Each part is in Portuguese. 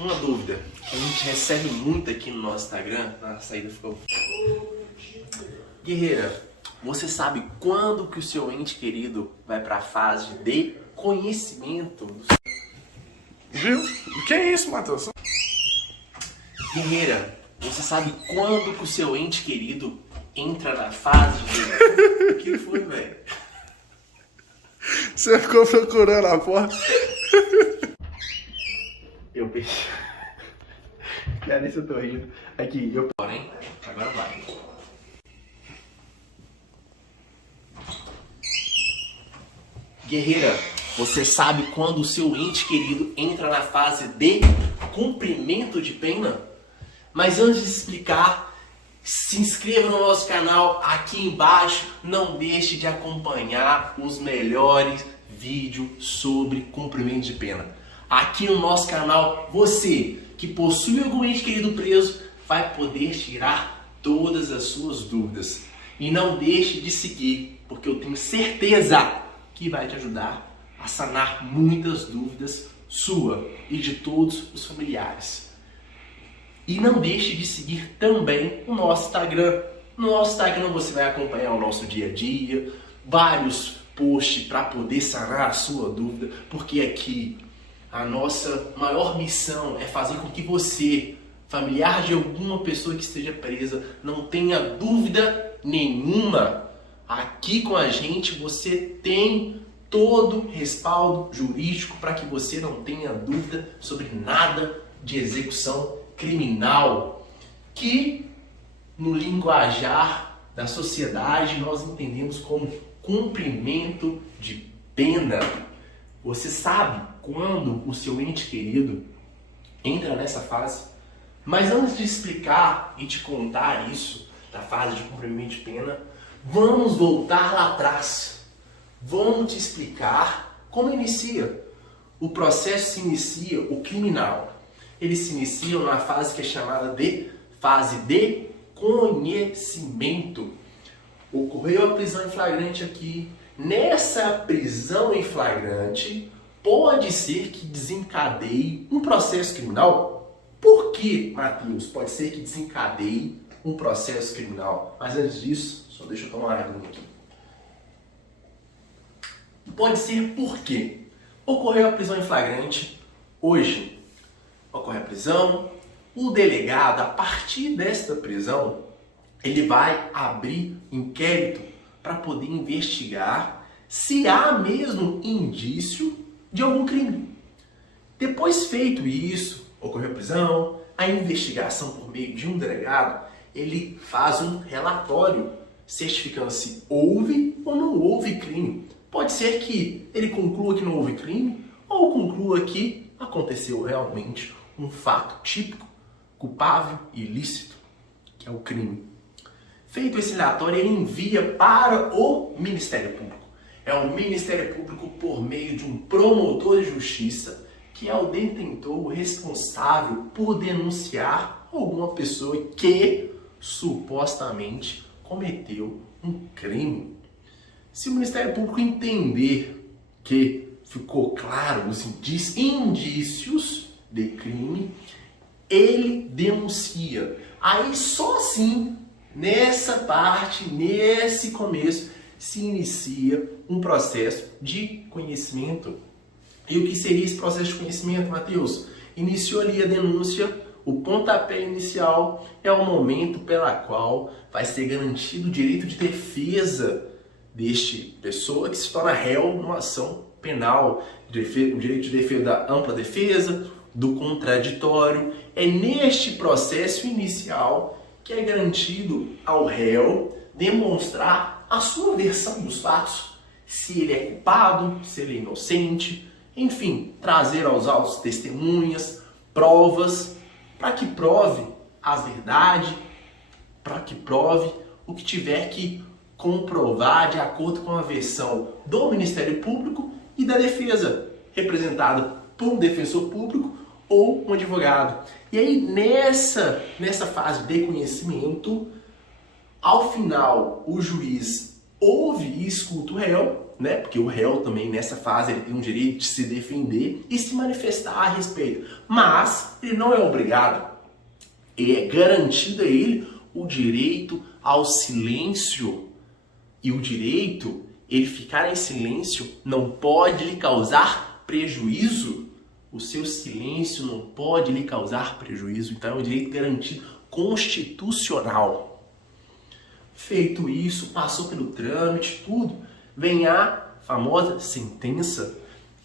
Uma dúvida que a gente recebe muito aqui no nosso Instagram. A saída ficou... Guerreira, você sabe quando que o seu ente querido vai para a fase de conhecimento? Viu? O que é isso, Matheus? Guerreira, você sabe quando que o seu ente querido entra na fase de... O que foi, velho? Você ficou procurando a porta? Eu pensei... Cara, isso eu tô rindo. Aqui, eu... Porém, agora vai. Guerreira, você sabe quando o seu ente querido entra na fase de cumprimento de pena? Mas antes de explicar, se inscreva no nosso canal aqui embaixo. Não deixe de acompanhar os melhores vídeos sobre cumprimento de pena. Aqui no nosso canal, você que possui algum ente querido preso vai poder tirar todas as suas dúvidas. E não deixe de seguir, porque eu tenho certeza que vai te ajudar a sanar muitas dúvidas sua e de todos os familiares. E não deixe de seguir também o nosso Instagram. No nosso Instagram você vai acompanhar o nosso dia a dia, vários posts para poder sanar a sua dúvida, porque aqui a nossa maior missão é fazer com que você, familiar de alguma pessoa que esteja presa, não tenha dúvida nenhuma. Aqui com a gente você tem todo respaldo jurídico para que você não tenha dúvida sobre nada de execução criminal, que no linguajar da sociedade nós entendemos como cumprimento de pena. Você sabe quando o seu ente querido entra nessa fase? Mas antes de explicar e te contar isso, da fase de cumprimento de pena, vamos voltar lá atrás. Vamos te explicar como inicia. O processo se inicia, o criminal. Ele se inicia na fase que é chamada de fase de conhecimento. Ocorreu a prisão em flagrante aqui. Nessa prisão em flagrante, pode ser que desencadeie um processo criminal. Por que, Matheus, pode ser que desencadeie um processo criminal? Mas antes disso, só deixa eu tomar uma água aqui. Pode ser porque ocorreu a prisão em flagrante. Hoje ocorre a prisão. O delegado, a partir desta prisão, ele vai abrir inquérito para poder investigar se há mesmo indício de algum crime. Depois feito isso, ocorreu a prisão, a investigação por meio de um delegado, ele faz um relatório certificando se houve ou não houve crime. Pode ser que ele conclua que não houve crime ou conclua que aconteceu realmente um fato típico, culpável e ilícito, que é o crime. Feito esse relatório, ele envia para o Ministério Público. É o Ministério Público, por meio de um promotor de justiça, que é o detentor, o responsável por denunciar alguma pessoa que supostamente cometeu um crime. Se o Ministério Público entender que ficou claro os indícios de crime, ele denuncia. Aí só assim, nessa parte, nesse começo, se inicia um processo de conhecimento. E o que seria esse processo de conhecimento, Matheus? Iniciou ali a denúncia, o pontapé inicial é o momento pela qual vai ser garantido o direito de defesa deste pessoa que se torna réu numa ação penal, o direito de defesa da ampla defesa, do contraditório. É neste processo inicial que é garantido ao réu demonstrar a sua versão dos fatos, se ele é culpado, se ele é inocente, enfim, trazer aos autos testemunhas, provas, para que prove a verdade, para que prove o que tiver que comprovar de acordo com a versão do Ministério Público e da defesa, representada por um defensor público ou um advogado. E aí, nessa fase de conhecimento, ao final, o juiz ouve e escuta o réu né? Porque o réu também nessa fase ele tem o direito de se defender e se manifestar a respeito. Mas ele não é obrigado. É garantido a ele o direito ao silêncio. E o direito, ele ficar em silêncio, não pode lhe causar prejuízo. O seu silêncio não pode lhe causar prejuízo. Então é um direito garantido constitucional. Feito isso, passou pelo trâmite, tudo, vem a famosa sentença.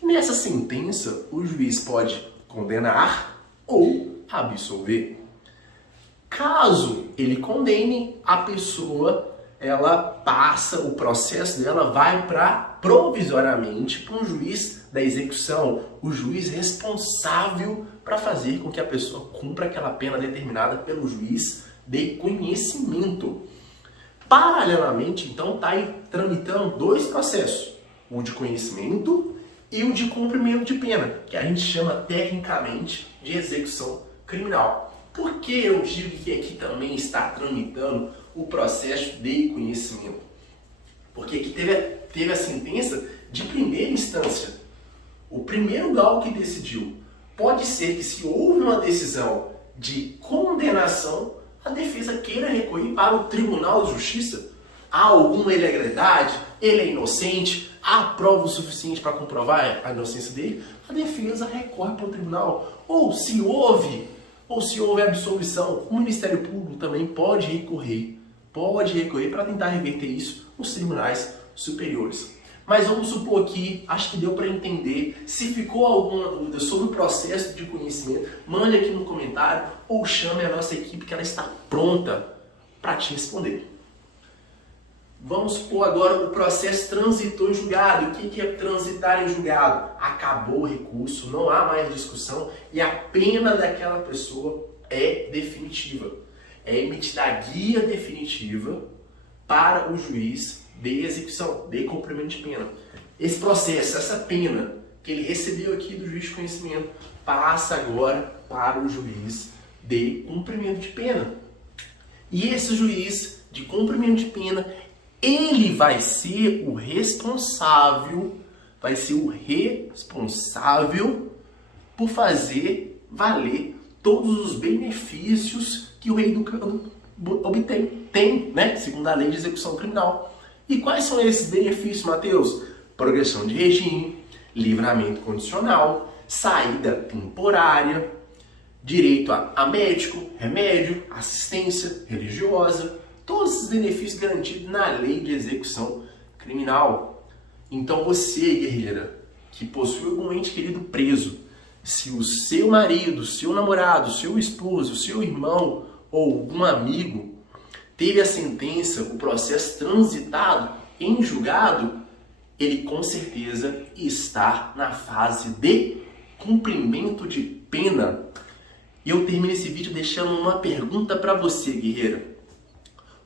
E nessa sentença, o juiz pode condenar ou absolver. Caso ele condene, a pessoa, ela passa, o processo dela vai para, provisoriamente, para um juiz da execução, o juiz responsável para fazer com que a pessoa cumpra aquela pena determinada pelo juiz de conhecimento. Paralelamente, então, está aí tramitando dois processos, o de conhecimento e o de cumprimento de pena, que a gente chama tecnicamente de execução criminal. Por que eu digo que aqui também está tramitando o processo de conhecimento? Porque aqui teve a sentença de primeira instância. O primeiro grau que decidiu. Pode ser que, se houve uma decisão de condenação, a defesa queira recorrer para o Tribunal de Justiça. Há alguma ilegalidade? Ele é inocente? Há prova o suficiente para comprovar a inocência dele? A defesa recorre para o tribunal. Ou se houve absolvição, o Ministério Público também pode recorrer para tentar reverter isso nos tribunais superiores. Mas vamos supor que, acho que deu para entender. Se ficou alguma dúvida sobre o processo de conhecimento, mande aqui no comentário ou chame a nossa equipe que ela está pronta para te responder. Vamos supor agora o processo transitou em julgado. O que é transitar em julgado? Acabou o recurso, não há mais discussão e a pena daquela pessoa é definitiva. É emitida a guia definitiva para o juiz de execução, de cumprimento de pena. Esse processo, essa pena que ele recebeu aqui do juiz de conhecimento, passa agora para o juiz de cumprimento de pena. E esse juiz de cumprimento de pena, ele vai ser o responsável por fazer valer todos os benefícios que o reeducando tem, né? Segundo a lei de execução criminal. E quais são esses benefícios, Matheus? Progressão de regime, livramento condicional, saída temporária, direito a médico, remédio, assistência religiosa, todos esses benefícios garantidos na lei de execução criminal. Então você, guerreira, que possui algum ente querido preso, se o seu marido, seu namorado, seu esposo, seu irmão ou algum amigo teve a sentença, o processo transitado em julgado, ele com certeza está na fase de cumprimento de pena. E eu termino esse vídeo deixando uma pergunta para você, guerreira.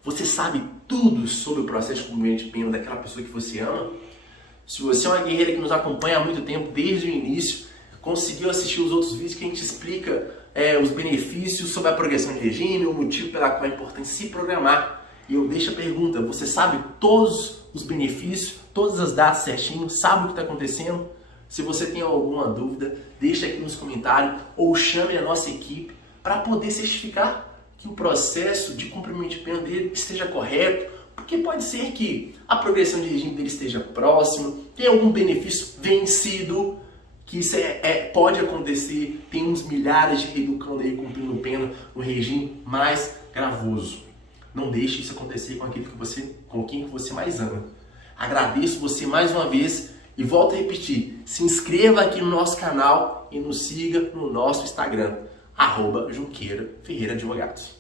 Você sabe tudo sobre o processo de cumprimento de pena daquela pessoa que você ama? Se você é uma guerreira que nos acompanha há muito tempo, desde o início, conseguiu assistir os outros vídeos que a gente explica os benefícios sobre a progressão de regime, o motivo pela qual é importante se programar. E eu deixo a pergunta, você sabe todos os benefícios, todas as datas certinho, sabe o que está acontecendo? Se você tem alguma dúvida, deixa aqui nos comentários ou chame a nossa equipe para poder certificar que o processo de cumprimento de pena dele esteja correto, porque pode ser que a progressão de regime dele esteja próximo, tenha algum benefício vencido, que isso pode acontecer, tem uns milhares de reeducando aí cumprindo pena no regime mais gravoso. Não deixe isso acontecer com quem você mais ama. Agradeço você mais uma vez e volto a repetir, se inscreva aqui no nosso canal e nos siga no nosso Instagram, @JunqueiraFerreiraAdvogados.